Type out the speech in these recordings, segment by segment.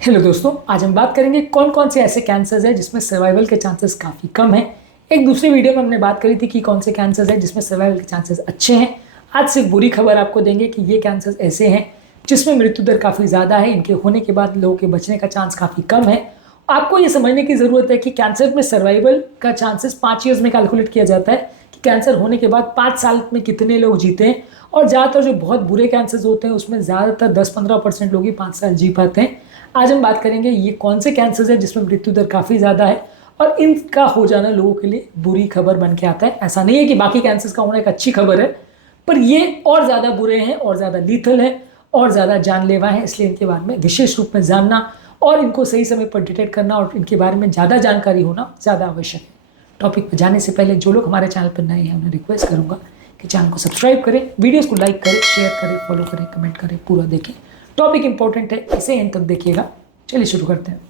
Hello दोस्तों, आज हम बात करेंगे कौन कौन से ऐसे कैंसर्स हैं जिसमें सर्वाइवल के चांसेस काफ़ी कम हैं। एक दूसरी वीडियो में हमने बात करी थी कि कौन से कैंसर्स हैं जिसमें सर्वाइवल के चांसेस अच्छे हैं। आज सिर्फ बुरी खबर आपको देंगे कि ये कैंसर्स ऐसे हैं जिसमें मृत्यु दर काफ़ी ज़्यादा है, इनके होने के बाद लोगों के बचने का चांस काफ़ी कम है। आपको ये समझने की ज़रूरत है कि कैंसर में सर्वाइवल का चांसेस 5 ईयर्स में कैलकुलेट किया जाता है कि कैंसर होने के बाद 5 साल में कितने लोग जीते हैं। और ज़्यादातर जो बहुत बुरे कैंसर्स होते हैं उसमें ज़्यादातर 10-15% लोग ही 5 साल जी पाते हैं। आज हम बात करेंगे ये कौन से कैंसर्स हैं जिसमें मृत्यु दर काफ़ी ज़्यादा है और इनका हो जाना लोगों के लिए बुरी खबर बन के आता है। ऐसा नहीं है कि बाकी कैंसर्स का होना एक अच्छी खबर है, पर ये और ज़्यादा बुरे हैं और ज़्यादा लीथल है और ज़्यादा जानलेवा है। इसलिए इनके बारे में विशेष रूप में जानना और इनको सही समय पर डिटेक्ट करना और इनके बारे में ज़्यादा जानकारी होना ज़्यादा आवश्यक है। टॉपिक पर जाने से पहले जो लोग हमारे चैनल पर नए हैं उन्हें रिक्वेस्ट करूँगा कि चैनल को सब्सक्राइब करें, वीडियोज़ को लाइक करें, शेयर करें, फॉलो करें, कमेंट करें, पूरा देखें। टॉपिक इंपॉर्टेंट है, इसे एंड तक देखिएगा। चलिए शुरू करते हैं।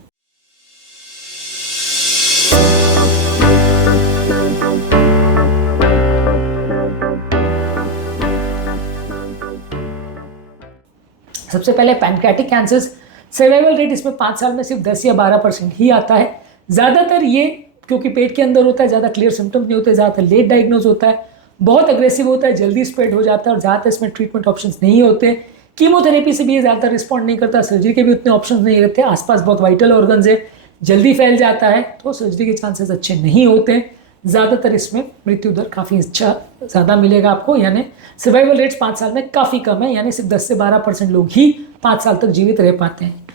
सबसे पहले पैनक्रियाटिक कैंसर्स, सर्वाइवल रेट इसमें 5 साल में सिर्फ 10 या 12% ही आता है। ज़्यादातर ये क्योंकि पेट के अंदर होता है, ज़्यादा क्लियर सिम्टम्स नहीं होते, ज़्यादातर लेट डायग्नोज होता है, बहुत अग्रेसिव होता है, जल्दी स्प्रेड हो जाता है और ज़्यादातर इसमें ट्रीटमेंट ऑप्शंस नहीं होते। कीमोथेरेपी से भी ये ज़्यादातर रिस्पॉन्ड नहीं करता, सर्जरी के भी उतने ऑप्शंस नहीं रहते, आसपास बहुत वाइटल ऑर्गन्स है, जल्दी फैल जाता है तो सर्जरी के चांसेस अच्छे नहीं होते। ज़्यादातर इसमें मृत्यु दर काफ़ी अच्छा ज़्यादा मिलेगा आपको, यानी सर्वाइवल रेट्स 5 साल में काफ़ी कम है, यानी सिर्फ 10 से 12% लोग ही 5 साल तक जीवित रह पाते हैं।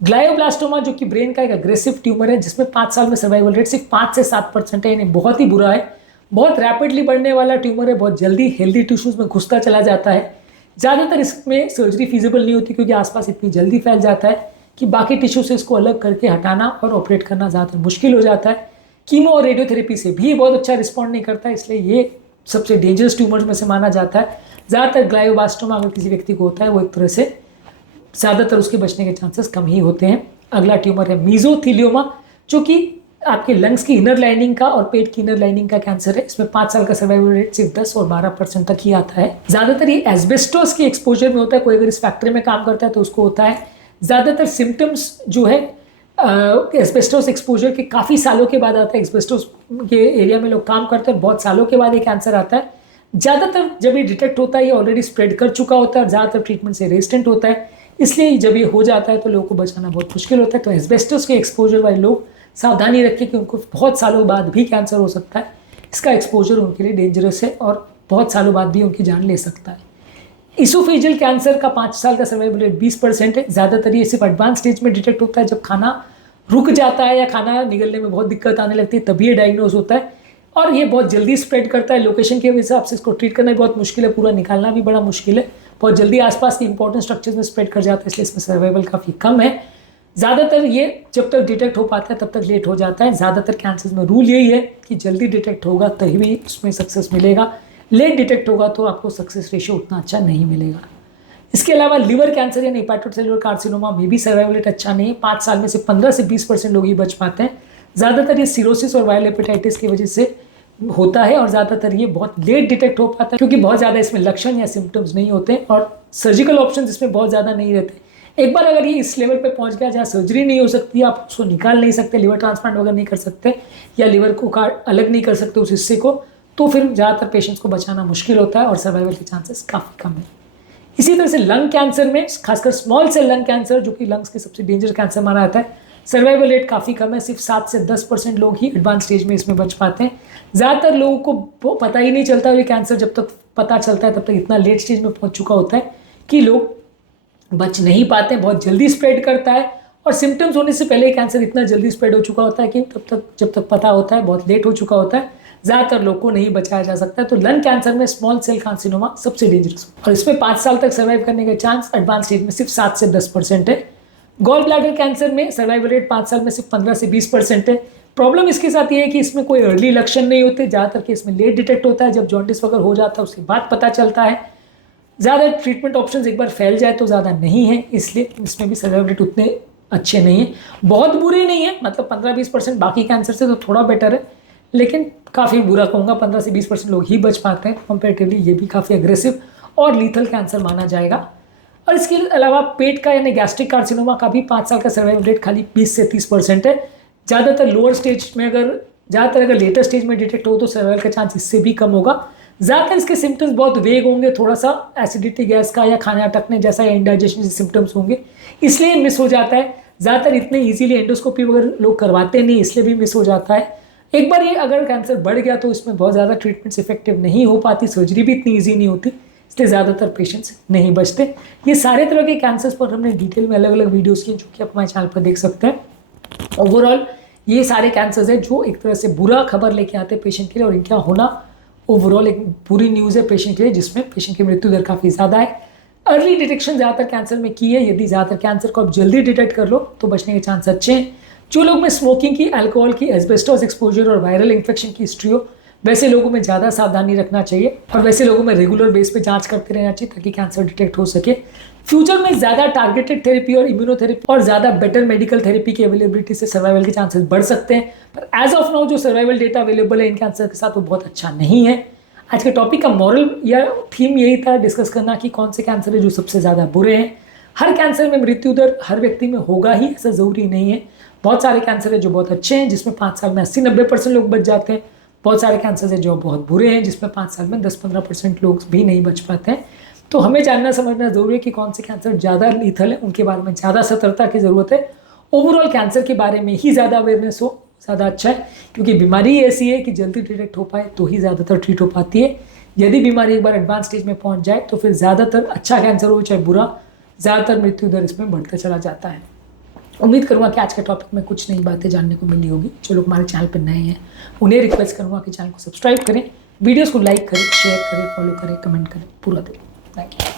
ग्लायोब्लास्टोमा जो कि ब्रेन का एक अग्रेसिव ट्यूमर है जिसमें 5 साल में सर्वाइवल रेट सिर्फ 5 से 7% है, यानी बहुत ही बुरा है। बहुत रैपिडली बढ़ने वाला ट्यूमर है, बहुत जल्दी हेल्दी टिश्यूज़ में घुसता चला जाता है। ज़्यादातर इसमें सर्जरी फीजिबल नहीं होती क्योंकि आसपास इतनी जल्दी फैल जाता है कि बाकी टिश्यू से इसको अलग करके हटाना और ऑपरेट करना ज़्यादातर मुश्किल हो जाता है। कीमो और रेडियोथेरेपी से भी बहुत अच्छा रिस्पॉन्ड नहीं करता है, इसलिए ये सबसे डेंजरस ट्यूमर्स में से माना जाता है। ज़्यादातर ग्लायोब्लास्टोमा अगर किसी व्यक्ति को होता है वो एक तरह से ज़्यादातर उसके बचने के चांसेस कम ही होते हैं। अगला ट्यूमर है मीजोथीलियोमा, जो कि आपके लंग्स की इनर लाइनिंग का और पेट की इनर लाइनिंग का कैंसर है। इसमें 5 साल का सर्वाइवल रेट सिर्फ 10 और 12% तक ही आता है। ज़्यादातर ये एस्बेस्टोस के एक्सपोजर में होता है, कोई अगर इस फैक्ट्री में काम करता है तो उसको होता है। ज़्यादातर सिम्टम्स जो है एस्बेस्टोस एक्सपोजर के काफ़ी सालों के बाद आता है। एस्बेस्टोस के एरिया में लोग काम करते हैं, बहुत सालों के बाद ये कैंसर आता है। ज़्यादातर जब ये डिटेक्ट होता है ये ऑलरेडी स्प्रेड कर चुका होता है और ज़्यादातर ट्रीटमेंट से रेजिस्टेंट होता है, इसलिए जब ये हो जाता है तो लोगों को बचाना बहुत मुश्किल होता है। तो एस्बेस्टोस के एक्सपोजर वाले लोग सावधानी रखें कि उनको बहुत सालों बाद भी कैंसर हो सकता है। इसका एक्सपोजर उनके लिए डेंजरस है और बहुत सालों बाद भी उनकी जान ले सकता है। इसोफेजियल कैंसर का 5 साल का सर्वाइवल रेट 20% है। ज़्यादातर ये सिर्फ एडवांस स्टेज में डिटेक्ट होता है, जब खाना रुक जाता है या खाना निगलने में बहुत दिक्कत आने लगती है तभी ये डायग्नोज होता है और ये बहुत जल्दी स्प्रेड करता है। लोकेशन के हिसाब से इसको ट्रीट करना भी बहुत मुश्किल है, पूरा निकालना भी बड़ा मुश्किल है, बहुत जल्दी आसपास के इंपॉर्टेंट स्ट्रक्चर्स में स्प्रेड कर जाता है, इसलिए इसमें सर्वाइवल काफ़ी कम है। ज़्यादातर ये जब तक डिटेक्ट हो पाता है तब तक लेट हो जाता है। ज़्यादातर कैंसर्स में रूल यही है कि जल्दी डिटेक्ट होगा तभी भी उसमें सक्सेस मिलेगा, लेट डिटेक्ट होगा तो आपको सक्सेस रेशियो उतना अच्छा नहीं मिलेगा। इसके अलावा लिवर कैंसर यानी हेपेटोसेलुलर कार्सिनोमा में भी सर्वाइवल रेट अच्छा नहीं है। 5 साल में से 15 से 20% लोग ही बच पाते हैं। ज़्यादातर ये सिरोसिस और वायरल हेपेटाइटिस की वजह से होता है और ज़्यादातर ये बहुत लेट डिटेक्ट हो पाता है क्योंकि बहुत ज़्यादा इसमें लक्षण या सिम्टम्स नहीं होते और सर्जिकल ऑप्शन इसमें बहुत ज़्यादा नहीं रहते। एक बार अगर ये इस लेवल पे पहुंच गया जहाँ सर्जरी नहीं हो सकती, आप उसको निकाल नहीं सकते, लिवर ट्रांसप्लांट वगैरह नहीं कर सकते या लिवर को अलग नहीं कर सकते उस हिस्से को, तो फिर ज़्यादातर पेशेंट्स को बचाना मुश्किल होता है और सर्वाइवल के चांसेस काफ़ी कम है। इसी तरह से लंग कैंसर में, खासकर स्मॉल सेल लंग कैंसर जो कि लंग्स के सबसे डेंजर कैंसर माना जाता है, सर्वाइवल रेट काफ़ी कम है। सिर्फ 7 से 10% लोग ही एडवांस स्टेज में इसमें बच पाते हैं। ज़्यादातर लोगों को पता ही नहीं चलता, ये कैंसर जब तक पता चलता है तब तक इतना लेट स्टेज में पहुंच चुका होता है कि लोग बच नहीं पाते, बहुत जल्दी स्प्रेड करता है और सिम्टम्स होने से पहले कैंसर इतना जल्दी स्प्रेड हो चुका होता है कि जब तक पता होता है बहुत लेट हो चुका होता है। ज़्यादातर लोग को नहीं बचाया जा सकता है। तो लंग कैंसर में स्मॉल सेल कार्सिनोमा सबसे डेंजरस और इसमें 5 साल तक सर्वाइव करने का चांस एडवांस स्टेज में सिर्फ 7 से 10% है। गॉल ब्लैडर कैंसर में सर्वाइवल रेट 5 साल में सिर्फ 15 से 20% है। प्रॉब्लम इसके साथ ये है कि इसमें कोई अर्ली लक्षण नहीं होते, ज़्यादातर केस में लेट डिटेक्ट होता है, जब जॉन्डिस वगैरह हो जाता है उसके बाद पता चलता है। ज़्यादा ट्रीटमेंट ऑप्शंस एक बार फैल जाए तो ज़्यादा नहीं है, इसलिए इसमें भी सर्वाइवल रेट उतने अच्छे नहीं है। बहुत बुरे नहीं है, मतलब 15-20% बाकी कैंसर से तो थोड़ा बेटर है, लेकिन काफ़ी बुरा कहूँगा। 15 से 20% लोग ही बच पाते हैं कंपेरेटिवली, ये भी काफ़ी अग्रेसिव और लीथल कैंसर माना जाएगा। और इसके अलावा पेट का यानी गैस्ट्रिक कार्सिनोमा का भी 5 साल का सर्वाइवल रेट खाली 20 से 30% है। ज़्यादातर लोअर स्टेज में अगर लेटर स्टेज में डिटेक्ट हो तो सर्वाइवल का चांस इससे भी कम होगा। ज़्यादातर इसके सिम्टम्स बहुत वेग होंगे, थोड़ा सा एसिडिटी गैस का या खाने अटकने जैसा या इंडाइजेशन जैसे सिम्टम्स होंगे, इसलिए मिस हो जाता है। ज़्यादातर इतने इजीली एंडोस्कोपी वगैरह लोग करवाते नहीं, इसलिए भी मिस हो जाता है। एक बार ये अगर कैंसर बढ़ गया तो इसमें बहुत ज़्यादा ट्रीटमेंट्स इफेक्टिव नहीं हो पाती, सर्जरी भी इतनी ईजी नहीं होती, इसलिए ज़्यादातर पेशेंट्स नहीं बचते। ये सारे तरह के कैंसर्स पर हमने डिटेल में अलग अलग वीडियोस किए जो कि आप हमारे चैनल पर देख सकते हैं। ओवरऑल ये सारे कैंसर्स हैं जो एक तरह से बुरा खबर लेके आते हैं पेशेंट के लिए, और इनका होना ओवरऑल एक बुरी न्यूज़ है पेशेंट के लिए, जिसमें पेशेंट की मृत्यु दर काफ़ी ज़्यादा है। अर्ली डिटेक्शन ज़्यादातर कैंसर में की है, यदि ज़्यादातर कैंसर को आप जल्दी डिटेक्ट कर लो तो बचने के चांस अच्छे हैं। जो लोग में स्मोकिंग की, अल्कोहल की, एस्बेस्टोस एक्सपोजर और वायरल इन्फेक्शन की हिस्ट्री हो, वैसे लोगों में ज़्यादा सावधानी रखना चाहिए, और वैसे लोगों में रेगुलर बेस पे जांच करते रहना चाहिए ताकि कैंसर डिटेक्ट हो सके। फ्यूचर में ज़्यादा टारगेटेड थेरेपी और इम्यूनोथेरेपी और ज़्यादा बेटर मेडिकल थेरेपी की अवेलेबिलिटी से सर्वाइवल के चांसेस बढ़ सकते हैं, पर एज ऑफ नाउ जो सर्वाइवल डेटा अवेलेबल है इन कैंसर के साथ वो बहुत अच्छा नहीं है। आज के टॉपिक का मॉरल या थीम यही था डिस्कस करना कि कौन से कैंसर है जो सबसे ज़्यादा बुरे हैं। हर कैंसर में मृत्यु दर हर व्यक्ति में होगा ही, ऐसा ज़रूरी नहीं है। बहुत सारे कैंसर है जो बहुत अच्छे हैं, जिसमें 5 साल में 80-90% लोग बच जाते हैं। बहुत सारे कैंसर है जो बहुत बुरे हैं, जिसमें 5 साल में 10-15% लोग भी नहीं बच पाते हैं। तो हमें जानना समझना जरूरी है कि कौन से कैंसर ज़्यादा लीथल है, उनके बारे में ज़्यादा सतर्कता की ज़रूरत है। ओवरऑल कैंसर के बारे में ही ज़्यादा अवेयरनेस हो ज़्यादा अच्छा है, क्योंकि बीमारी ऐसी है कि जल्दी डिटेक्ट हो पाए तो ही ज़्यादातर ट्रीट हो पाती है। यदि बीमारी एक बार एडवांस स्टेज में पहुंच जाए तो फिर ज़्यादातर अच्छा कैंसर हो चाहे बुरा, ज़्यादातर मृत्यु दर इसमें बढ़ता चला जाता है। उम्मीद करूँगा कि आज के टॉपिक में कुछ नई बातें जानने को मिली होगी। जो लोग हमारे चैनल पर नए हैं उन्हें रिक्वेस्ट करूँगा कि चैनल को सब्सक्राइब करें, वीडियोज़ को लाइक करें, शेयर करें, फॉलो करें, कमेंट करें, पूरा दें। Thank you.